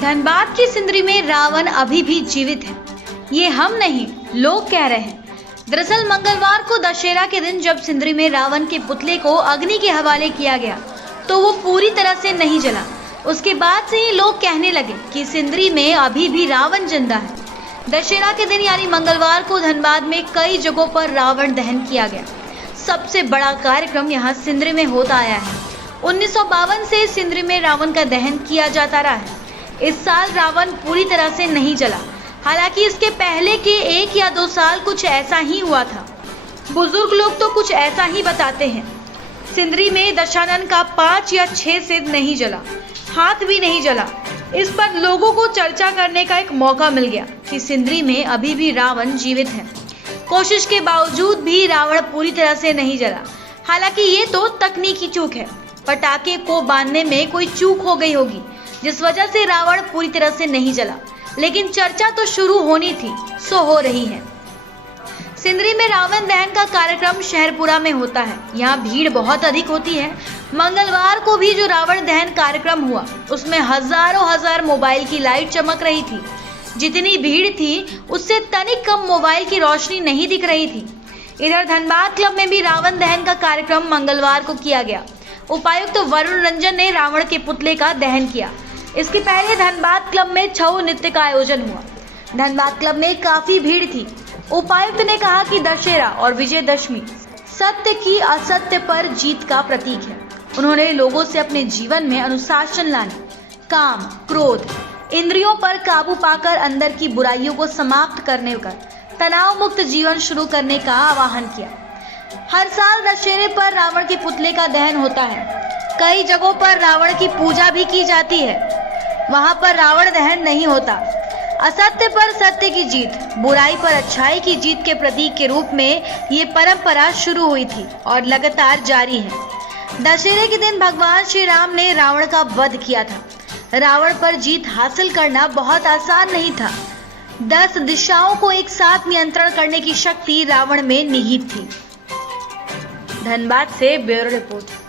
धनबाद की सिंदरी में रावण अभी भी जीवित है, ये हम नहीं लोग कह रहे हैं। दरअसल मंगलवार को दशहरा के दिन जब सिंदरी में रावण के पुतले को अग्नि के हवाले किया गया तो वो पूरी तरह से नहीं जला। उसके बाद से ही लोग कहने लगे कि सिंदरी में अभी भी रावण जिंदा है। दशहरा के दिन यानी मंगलवार को धनबाद में कई जगहों पर रावण दहन किया गया। सबसे बड़ा कार्यक्रम यहाँ सिंदरी में होता आया है। 1952 से सिंदरी में रावण का दहन किया जाता रहा है। इस साल रावण पूरी तरह से नहीं जला, हालांकि इसके पहले के 1 या 2 साल कुछ ऐसा ही हुआ था। बुजुर्ग लोग तो कुछ ऐसा ही बताते हैं। सिंदरी में दशानन का 5 या 6 सिर नहीं जला, हाथ भी नहीं जला। इस पर लोगों को चर्चा करने का एक मौका मिल गया कि सिंदरी में अभी भी रावण जीवित है। कोशिश के बावजूद भी रावण पूरी तरह से नहीं जला। हालांकि ये तो तकनीकी चूक है, पटाखे को बांधने में कोई चूक हो गई होगी जिस वजह से रावण पूरी तरह से नहीं जला। लेकिन चर्चा तो शुरू होनी थी, सो हो रही है। सिंदरी में रावण दहन का कार्यक्रम शहरपुरा में होता है। यहाँ भीड़ बहुत अधिक होती है। मंगलवार को भी जो रावण दहन कार्यक्रम हुआ उसमें हजार मोबाइल की लाइट चमक रही थी। जितनी भीड़ थी उससे तनिक कम मोबाइल की रोशनी नहीं दिख रही थी। इधर धनबाद क्लब में भी रावण दहन का कार्यक्रम मंगलवार को किया गया। उपायुक्त वरुण रंजन ने रावण के पुतले का दहन किया। इसके पहले धनबाद क्लब में छऊ नृत्य का आयोजन हुआ। धनबाद क्लब में काफी भीड़ थी। उपायुक्त ने कहा कि दशहरा और विजयदशमी सत्य की असत्य पर जीत का प्रतीक है। उन्होंने लोगों से अपने जीवन में अनुशासन लाने, काम, क्रोध, इंद्रियों पर काबू पाकर अंदर की बुराइयों को समाप्त करने का तनाव मुक्त जीवन शुरू करने का आह्वान किया। हर साल दशहरे पर रावण के पुतले का दहन होता है। कई जगहों पर रावण की पूजा भी की जाती है, वहां पर रावण दहन नहीं होता। असत्य पर सत्य की जीत, बुराई पर अच्छाई की जीत के प्रतीक के रूप में ये परंपरा शुरू हुई थी और लगातार जारी है। दशहरे के दिन भगवान श्री राम ने रावण का वध किया था। रावण पर जीत हासिल करना बहुत आसान नहीं था। 10 दिशाओं को एक साथ नियंत्रण करने की शक्ति रावण में निहित थी। धनबाद से ब्यूरो रिपोर्ट।